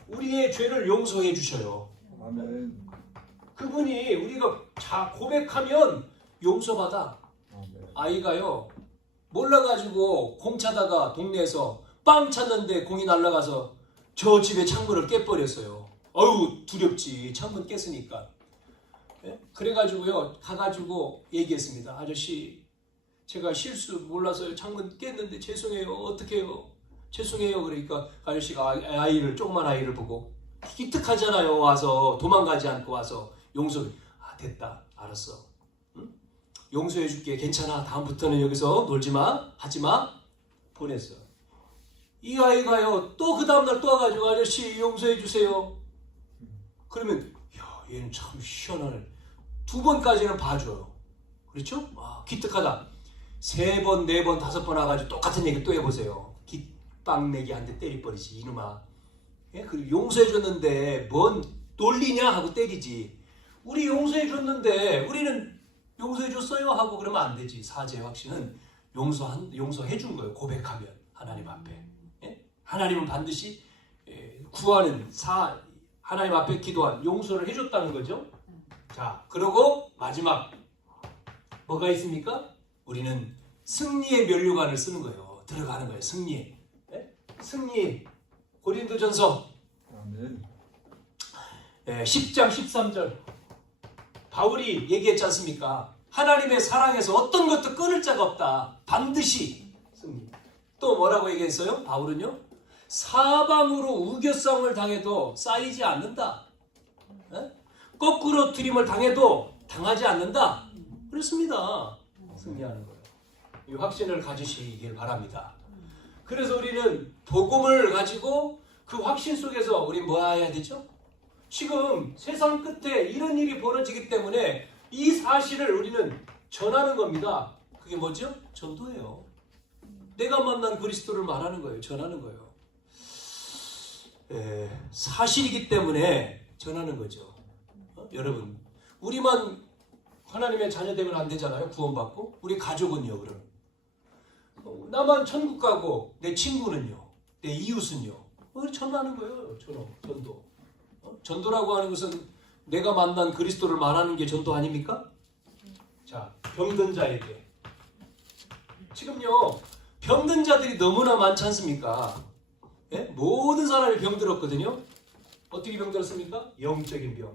우리의 죄를 용서해 주셔요. 아멘. 그분이 우리가 고백하면 용서받아. 아이가요 몰라가지고 공 차다가 동네에서 빵 찼는데 공이 날아가서 저 집의 창문을 깨버렸어요. 어우 두렵지. 창문 깼으니까. 그래가지고요 가가지고 얘기했습니다. 아저씨 제가 실수 몰라서 창문 깼는데 죄송해요. 어떡해요. 죄송해요. 그러니까 아저씨가 조그만 아이를 보고 기특하잖아요. 와서 도망가지 않고 와서 됐다. 알았어. 응? 용서해줄게. 괜찮아. 다음부터는 여기서 놀지마. 하지마. 보냈어. 이 아이가요 또 그 다음날 또 와가지고 아저씨 용서해주세요. 그러면 얘는 참 시원하네. 2번까지는 봐줘요. 그렇죠? 기특하다. 3번, 4번, 5번 와가지고 똑같은 얘기 또 해보세요. 빵내기 한 대 때려버리지 이놈아. 그리고 용서해줬는데 뭔 놀리냐 하고 때리지. 우리 용서해줬는데 우리는 용서해줬어요 하고 그러면 안 되지. 사죄의 확신은 용서해준 거예요. 고백하면 하나님 앞에. 하나님은 반드시 구하는 하나님 앞에 기도한 용서를 해줬다는 거죠. 자, 그리고 마지막 뭐가 있습니까? 우리는 승리의 면류관을 쓰는 거예요. 들어가는 거예요. 승리. 고린도전서 10장 13절 바울이 얘기했지 않습니까? 하나님의 사랑에서 어떤 것도 끊을 자가 없다. 반드시 승리. 또 뭐라고 얘기했어요? 바울은요? 사방으로 우겨싸움을 당해도 쌓이지 않는다. 거꾸로 트림을 당해도 당하지 않는다. 그렇습니다. 승리하는 거예요. 이 확신을 가지시길 바랍니다. 그래서 우리는 복음을 가지고 그 확신 속에서 우리 뭐 해야 되죠? 지금 세상 끝에 이런 일이 벌어지기 때문에 이 사실을 우리는 전하는 겁니다. 그게 뭐죠? 전도예요. 내가 만난 그리스도를 말하는 거예요. 전하는 거예요. 사실이기 때문에 전하는 거죠. 여러분, 우리만 하나님의 자녀되면 안 되잖아요. 구원받고. 우리 가족은요, 그럼. 나만 천국 가고 내 친구는요, 내 이웃은요. 전하는 거예요. 전도. 전도라고 하는 것은 내가 만난 그리스도를 말하는 게 전도 아닙니까? 자, 병든 자에게. 지금요, 병든 자들이 너무나 많지 않습니까? 예? 모든 사람이 병들었거든요. 어떻게 병들었습니까? 영적인 병.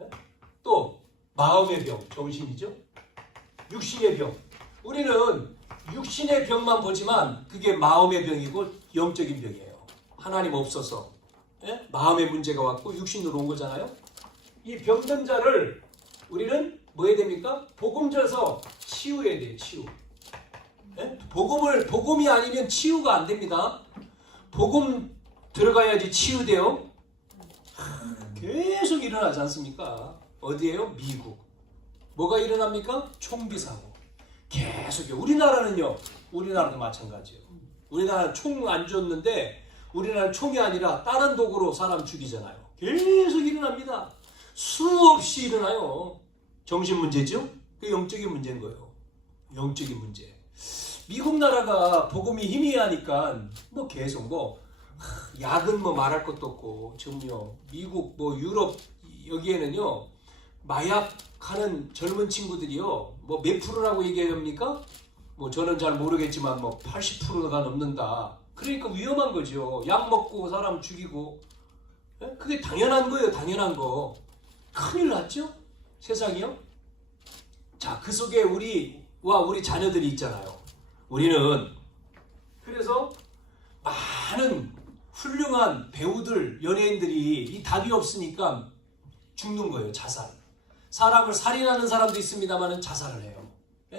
예? 또 마음의 병, 정신이죠. 육신의 병. 우리는 육신의 병만 보지만 그게 마음의 병이고 영적인 병이에요. 하나님 없어서 마음의 문제가 왔고 육신으로 온 거잖아요. 이 병든 자를 우리는 뭐 해야 됩니까? 복음 져서 치유해야 돼요. 치유. 복음이 아니면 치유가 안 됩니다. 복음 들어가야지 치유돼요. 계속 일어나지 않습니까? 어디에요? 미국. 뭐가 일어납니까? 총기 사고. 계속요. 우리나라도 마찬가지예요. 우리나라는 총 안 줬는데 우리나라는 총이 아니라 다른 도구로 사람 죽이잖아요. 계속 일어납니다. 수없이 일어나요. 정신 문제죠? 그 영적인 문제인 거예요. 영적인 문제. 미국 나라가 복음이 희미하니까 뭐 계속 약은 뭐 말할 것도 없고 지금요 미국 뭐 유럽 여기에는요 마약하는 젊은 친구들이요 뭐 몇 프로라고 얘기합니까? 뭐 저는 잘 모르겠지만 뭐 80%가 넘는다. 그러니까 위험한 거죠. 약 먹고 사람 죽이고. 그게 당연한 거예요. 당연한 거. 큰일 났죠? 세상이요. 자, 그 속에 우리와 우리 자녀들이 있잖아요. 우리는 그래서 많은 훌륭한 배우들, 연예인들이 이 답이 없으니까 죽는 거예요. 자살. 사람을 살인하는 사람도 있습니다만 자살을 해요.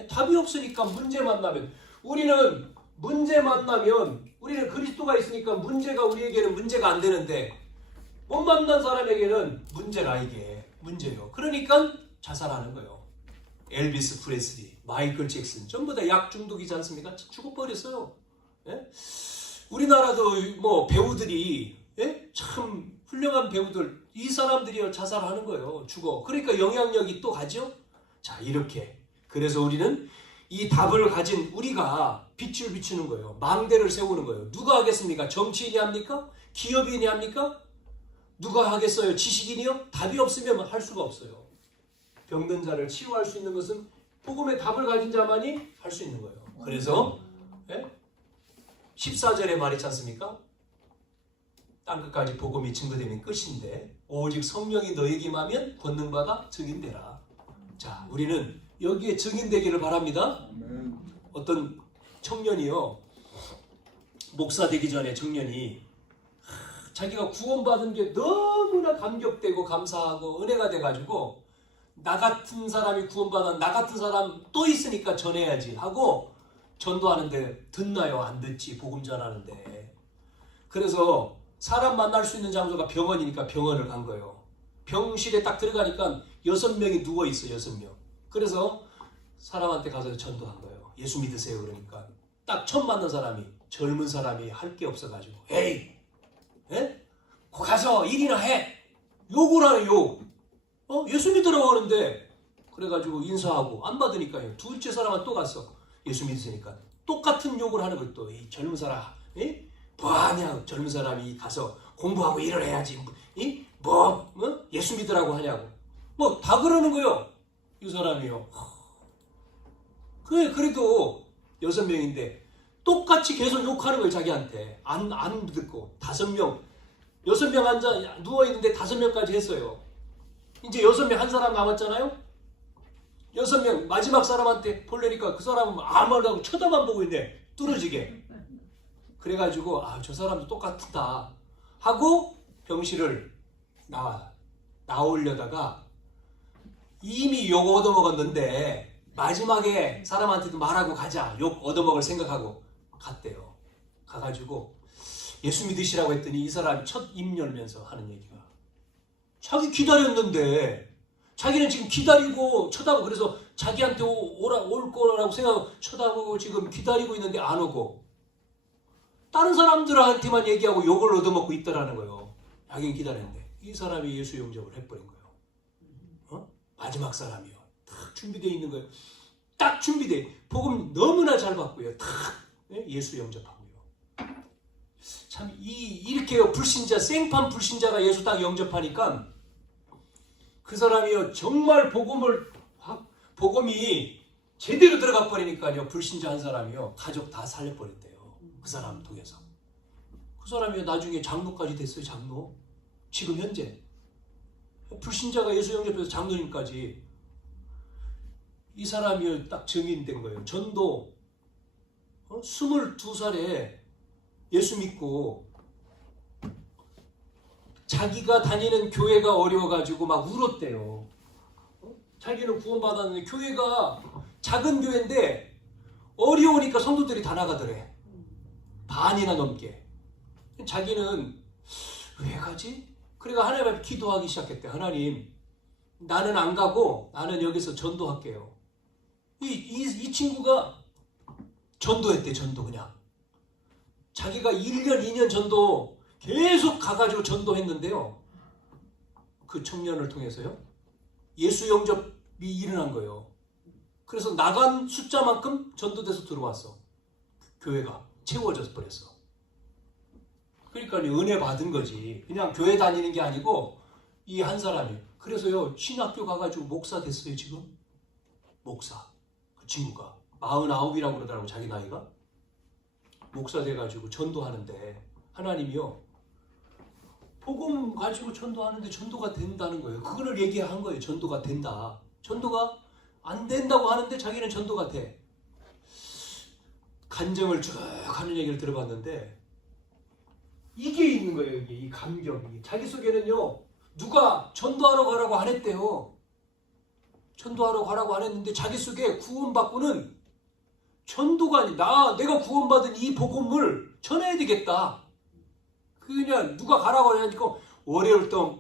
답이 없으니까 문제 만나면 우리는 그리스도가 있으니까 문제가 우리에게는 문제가 안 되는데 못 만난 사람에게는 문제라 이게 문제예요. 그러니까 자살하는 거예요. 엘비스 프레슬리, 마이클 잭슨 전부 다 약 중독이지 않습니까? 죽어버렸어요. 예? 우리나라도 뭐 배우들이 참 훌륭한 배우들 이 사람들이 자살하는 거예요. 죽어. 그러니까 영향력이 또 가죠. 자 이렇게 그래서 우리는 이 답을 가진 우리가 빛을 비추는 거예요. 망대를 세우는 거예요. 누가 하겠습니까? 정치인이 합니까? 기업인이 합니까? 누가 하겠어요? 지식인이요? 답이 없으면 할 수가 없어요. 병든 자를 치유할 수 있는 것은 복음의 답을 가진 자만이 할 수 있는 거예요. 그래서 14절에 말했지 않습니까? 땅끝까지 복음이 증거되면 끝인데 오직 성령이 너에게 임하면 권능받아 증인되라. 자, 우리는 여기에 증인되기를 바랍니다. 어떤 청년이요. 목사 되기 전에 청년이 자기가 구원받은 게 너무나 감격되고 감사하고 은혜가 돼가지고 나 같은 사람이 구원받아 나 같은 사람 또 있으니까 전해야지 하고 전도하는데 듣나요? 안 듣지. 복음 전하는데. 그래서 사람 만날 수 있는 장소가 병원이니까 병원을 간 거예요. 병실에 딱 들어가니까 6명이 누워있어요. 6명. 그래서 사람한테 가서 전도한 거예요. 예수 믿으세요. 그러니까 딱 처음 만난 사람이 젊은 사람이 할 게 없어가지고 에이 가서 일이나 해. 욕을 하는 욕. 예수 믿으라고 하는데 그래가지고 인사하고 안 받으니까요. 둘째 사람은 또 갔어. 예수 믿으니까 똑같은 욕을 하는 거예요. 또 이 젊은 사람 뭐하냐. 젊은 사람이 가서 공부하고 일을 해야지. 예수 믿으라고 하냐고. 뭐 다 그러는 거예요. 이 사람이요. 그래도 6명인데 똑같이 계속 욕하는 거예요. 자기한테. 안 듣고 5명 6명 앉아 누워있는데 5명까지 했어요. 이제 6명 한 사람 남았잖아요. 6명 마지막 사람한테 보려니까 그 사람은 아무 말도 하고 쳐다만 보고 있는데 뚫어지게. 그래가지고 저 사람도 똑같다 하고 병실을 나오려다가 이미 욕 얻어먹었는데 마지막에 사람한테도 말하고 가자, 욕 얻어먹을 생각하고 갔대요. 가가지고 예수 믿으시라고 했더니 이 사람이 첫 입 열면서 하는 얘기가, 자기 기다렸는데, 자기는 지금 기다리고 쳐다보고, 그래서 자기한테 올 거라고 생각하고 쳐다보고 지금 기다리고 있는데 안 오고 다른 사람들한테만 얘기하고 욕을 얻어먹고 있더라는 거예요. 자기는 기다렸는데. 이 사람이 예수 영접을 해버린 거예요. 마지막 사람이요. 딱 준비되어 있는 거예요. 딱 준비돼. 복음 너무나 잘 받고요. 딱 예수 영접한 거예요. 참 이렇게요. 불신자, 생판 불신자가 예수 딱 영접하니까 그 사람이요. 정말 복음이 제대로 들어가 버리니까요. 불신자 한 사람이요. 가족 다 살려버렸대요. 그 사람 통해서. 그 사람이 나중에 장로까지 됐어요. 장로. 지금 현재. 불신자가 예수 영접해서 장로님까지. 이 사람이 딱 증인된 거예요. 전도 22살에 예수 믿고 자기가 다니는 교회가 어려워가지고 막 울었대요. 자기는 구원받았는데 교회가 작은 교회인데 어려우니까 성도들이 다 나가더래. 반이나 넘게. 자기는 왜 가지? 그러니까 하나님 앞에 기도하기 시작했대. 하나님, 나는 안 가고 나는 여기서 전도할게요. 이 친구가 전도했대. 전도 그냥. 자기가 1년, 2년 전도 계속 가가지고 전도했는데요. 그 청년을 통해서요. 예수 영접이 일어난 거예요. 그래서 나간 숫자만큼 전도돼서 들어왔어. 교회가 채워져 버렸어. 그러니까 은혜 받은 거지. 그냥 교회 다니는 게 아니고 이 한 사람이. 그래서요. 신학교 가가지고 목사 됐어요. 지금. 목사. 그 친구가 49이라고 그러더라고. 자기 나이가. 목사 돼가지고 전도하는데 하나님이요. 복음 가지고 전도하는데 전도가 된다는 거예요. 그거를 얘기한 거예요. 전도가 된다. 전도가 안 된다고 하는데 자기는 전도가 돼. 간증을 쭉 하는 얘기를 들어봤는데 이게 있는 거예요. 이게 이 감격이. 자기 속에는요. 누가 전도하러 가라고 안 했대요. 전도하러 가라고 안 했는데 자기 속에 구원받고는 전도가 아니 내가 구원받은 이 복음을 전해야 되겠다. 그냥 누가 가라고 하니까 월요일부터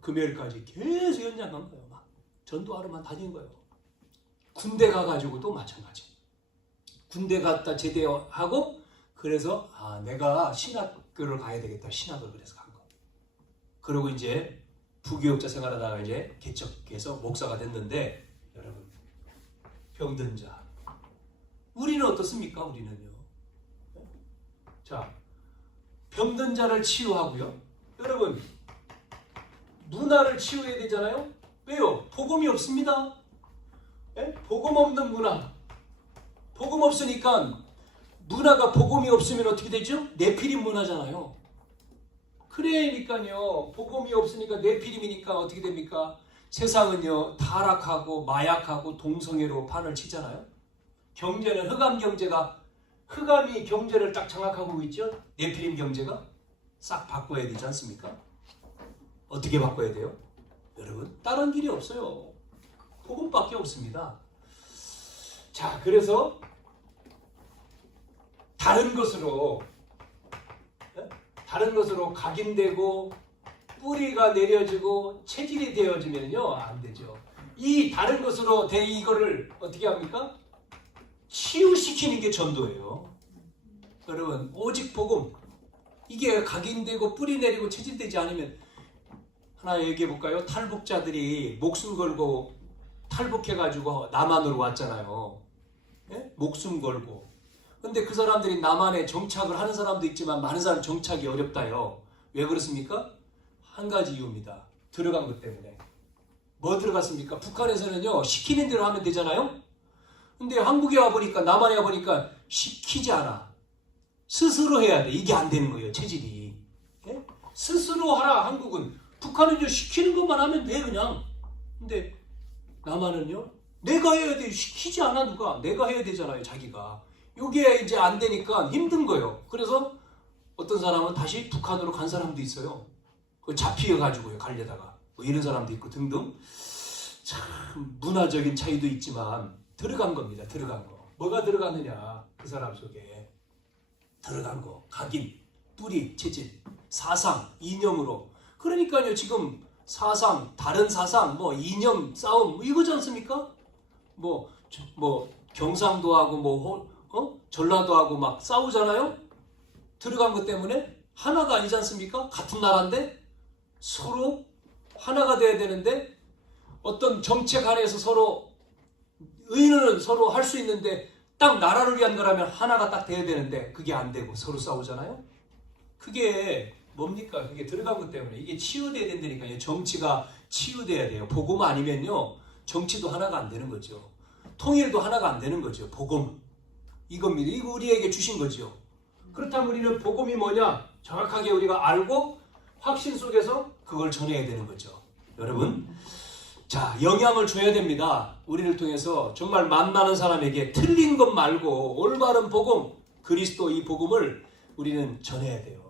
금요일까지 계속 연장한 거예요. 막 전도하러만 다닌 거예요. 군대 가가지고도 마찬가지. 군대 갔다 제대하고 그래서 내가 신학교를 가야 되겠다. 신학을 그래서 간 거. 그리고 이제 부교육자 생활하다가 이제 개척해서 목사가 됐는데 여러분 병든 자. 우리는 어떻습니까? 우리는요. 자. 병든 자를 치유하고요. 여러분 문화를 치유해야 되잖아요. 왜요? 복음이 없습니다. 예? 복음 없는 문화. 복음 없으니까 문화가 복음이 없으면 어떻게 되죠? 네피림 문화잖아요. 그러니까요. 복음이 없으니까 네피림이니까 어떻게 됩니까? 세상은요. 타락하고 마약하고 동성애로 판을 치잖아요. 경제는 흑암이 경제를 딱 장악하고 있죠. 네피림 경제가 싹 바꿔야 되지 않습니까? 어떻게 바꿔야 돼요? 여러분 다른 길이 없어요. 복음밖에 없습니다. 자, 그래서 다른 것으로 각인되고 뿌리가 내려지고 체질이 되어지면요 안 되죠. 이 다른 것으로 된 이거를 어떻게 합니까? 치유시키는 게 전도예요. 여러분 오직 복음 이게 각인되고 뿌리 내리고 체질되지 않으면 하나 얘기해 볼까요? 탈북자들이 목숨 걸고 탈북해가지고 남한으로 왔잖아요. 예? 목숨 걸고. 근데 그 사람들이 남한에 정착을 하는 사람도 있지만 많은 사람 정착이 어렵다요. 왜 그렇습니까? 한 가지 이유입니다. 들어간 것 때문에. 뭐 들어갔습니까? 북한에서는요 시키는 대로 하면 되잖아요. 근데 한국에 와보니까 남한에 와보니까 시키지 않아. 스스로 해야 돼. 이게 안 되는 거예요. 체질이. 예? 스스로 하라. 한국은. 북한은요 시키는 것만 하면 돼 그냥. 근데 남한은요 내가 해야 돼. 시키지 않아 누가. 내가 해야 되잖아요. 자기가. 이게 이제 안 되니까 힘든 거예요. 그래서 어떤 사람은 다시 북한으로 간 사람도 있어요. 잡히어가지고요, 가려다가. 뭐 이런 사람도 있고 등등. 참 문화적인 차이도 있지만 들어간 겁니다. 들어간 거. 뭐가 들어가느냐, 그 사람 속에 들어간 거. 각인, 뿌리, 체질, 사상, 이념으로. 그러니까요, 지금 사상, 다른 사상, 뭐 이념 싸움, 뭐 이거지 않습니까? 뭐 경상도하고 전라도하고 막 싸우잖아요. 들어간 것 때문에 하나가 아니지 않습니까? 같은 나라인데 서로 하나가 돼야 되는데 어떤 정책 안에서 서로 의논은 서로 할 수 있는데 딱 나라를 위한 거라면 하나가 딱 돼야 되는데 그게 안 되고 서로 싸우잖아요. 그게 뭡니까? 그게 들어간 것 때문에 이게 치유돼야 된다니까요. 정치가 치유돼야 돼요. 복음 아니면요, 정치도 하나가 안 되는 거죠. 통일도 하나가 안 되는 거죠. 복음 이겁니다. 이거 우리에게 주신 거죠. 그렇다면 우리는 복음이 뭐냐 정확하게 우리가 알고 확신 속에서 그걸 전해야 되는 거죠. 여러분, 자, 영향을 줘야 됩니다. 우리를 통해서 정말 만나는 사람에게 틀린 것 말고 올바른 복음, 그리스도 이 복음을 우리는 전해야 돼요.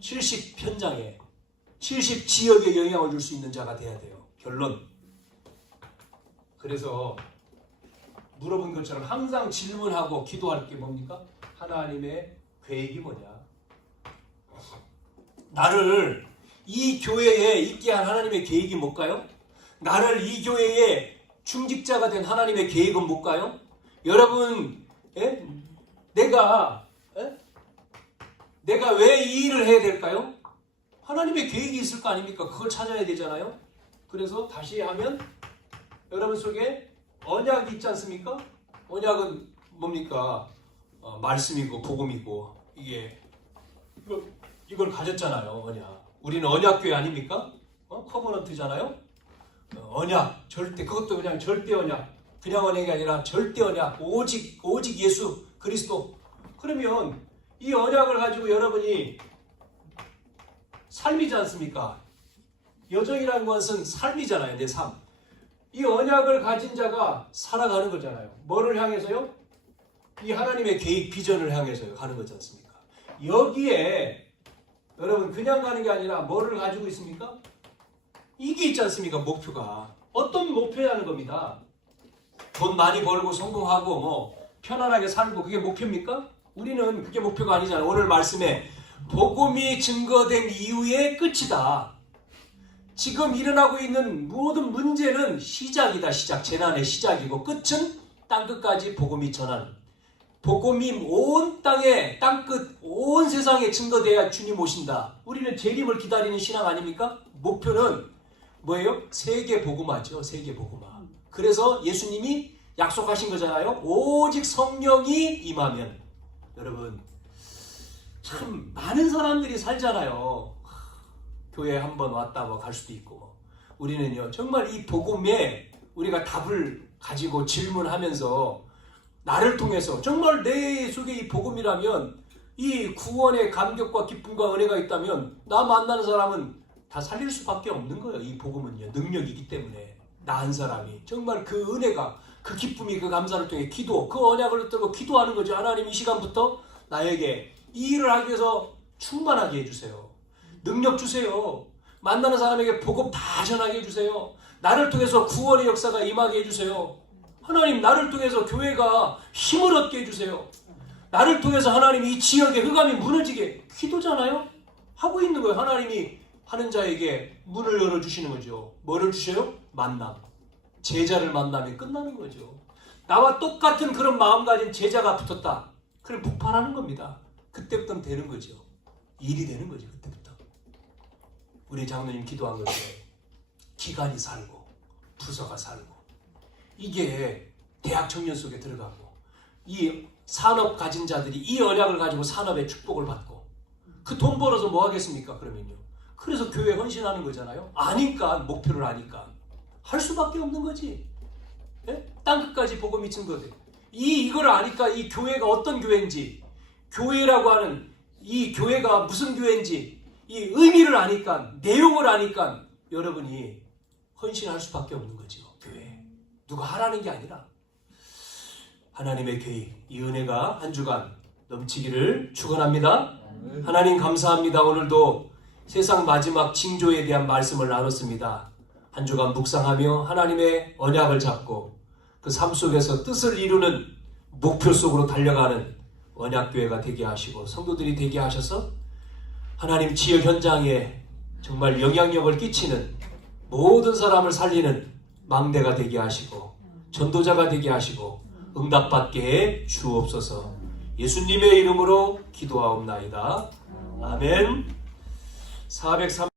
70편장에 70지역에 영향을 줄 수 있는 자가 돼야 돼요. 결론. 그래서 물어본 것처럼 항상 질문하고 기도할 게 뭡니까? 하나님의 계획이 뭐냐? 나를 이 교회에 있게 한 하나님의 계획이 뭘까요? 나를 이 교회의 중직자가 된 하나님의 계획은 뭘까요? 여러분, 내가 왜 이 일을 해야 될까요? 하나님의 계획이 있을 거 아닙니까? 그걸 찾아야 되잖아요. 그래서 다시 하면 여러분 속에 언약이 있지 않습니까? 언약은 뭡니까? 말씀이고 복음이고 이걸 가졌잖아요. 언약. 우리는 언약교회 아닙니까? 커버넌트잖아요. 언약, 절대, 그것도 그냥 절대 언약, 그냥 언약이 아니라 절대 언약, 오직 예수 그리스도. 그러면 이 언약을 가지고 여러분이 삶이지 않습니까? 여정이라는 것은 삶이잖아요. 내 삶. 이 언약을 가진 자가 살아가는 거잖아요. 뭐를 향해서요? 이 하나님의 계획, 비전을 향해서 가는 거지 않습니까? 여기에 여러분 그냥 가는 게 아니라 뭐를 가지고 있습니까? 이게 있지 않습니까? 목표가. 어떤 목표라는 겁니다. 돈 많이 벌고 성공하고 편안하게 살고 그게 목표입니까? 우리는 그게 목표가 아니잖아요. 오늘 말씀에 복음이 증거된 이후의 끝이다. 지금 일어나고 있는 모든 문제는 시작이다. 시작. 재난의 시작이고 끝은 땅끝까지 복음이 전하는. 복음이 온 땅에, 땅끝, 온 세상에 증거돼야 주님 오신다. 우리는 재림을 기다리는 신앙 아닙니까? 목표는 뭐예요? 세계 복음화죠. 세계 복음화. 그래서 예수님이 약속하신 거잖아요. 오직 성령이 임하면. 여러분, 참 많은 사람들이 살잖아요. 교회 한번 왔다 갈 수도 있고. 우리는요, 정말 이 복음에 우리가 답을 가지고 질문하면서 나를 통해서 정말 내 속에 이 복음이라면 이 구원의 감격과 기쁨과 은혜가 있다면 나 만나는 사람은 다 살릴 수밖에 없는 거예요. 이 복음은요, 능력이기 때문에 나 한 사람이 정말 그 은혜가, 그 기쁨이, 그 감사를 통해 기도, 그 언약을 붙들고 기도하는 거죠. 하나님 이 시간부터 나에게 이 일을 하기 위해서 충만하게 해주세요. 능력 주세요. 만나는 사람에게 복음 다 전하게 해주세요. 나를 통해서 구원의 역사가 임하게 해주세요. 하나님, 나를 통해서 교회가 힘을 얻게 해주세요. 나를 통해서 하나님 이 지역의 흑암이 무너지게. 기도잖아요. 하고 있는 거예요. 하나님이 하는 자에게 문을 열어주시는 거죠. 뭐를 주셔요? 만남. 제자를 만나면 끝나는 거죠. 나와 똑같은 그런 마음 가진 제자가 붙었다. 그럼 폭발하는 겁니다. 그때부터는 되는 거죠. 일이 되는 거죠. 그때부터. 우리 장로님 기도한 것처럼 기관이 살고 부서가 살고 이게 대학 청년 속에 들어가고 이 산업 가진 자들이 이 언약을 가지고 산업의 축복을 받고 그 돈 벌어서 뭐 하겠습니까? 그러면요. 그래서 교회에 헌신하는 거잖아요. 아니까, 목표를 아니까 할 수밖에 없는 거지. 예? 땅끝까지 복음이 증거돼. 이걸 아니까 이 교회가 어떤 교회인지, 교회라고 하는 이 교회가 무슨 교회인지 이 의미를 아니까, 내용을 아니까 여러분이 헌신할 수밖에 없는 거죠. 교회. 누가 하라는 게 아니라 하나님의 계획, 이 은혜가 한 주간 넘치기를 축원합니다. 하나님 감사합니다. 오늘도 세상 마지막 징조에 대한 말씀을 나눴습니다. 한 주간 묵상하며 하나님의 언약을 잡고 그 삶 속에서 뜻을 이루는 목표 속으로 달려가는 언약교회가 되게 하시고 성도들이 되게 하셔서 하나님 지역 현장에 정말 영향력을 끼치는 모든 사람을 살리는 망대가 되게 하시고 전도자가 되게 하시고 응답받게 해 주옵소서. 예수님의 이름으로 기도하옵나이다. 아멘. 403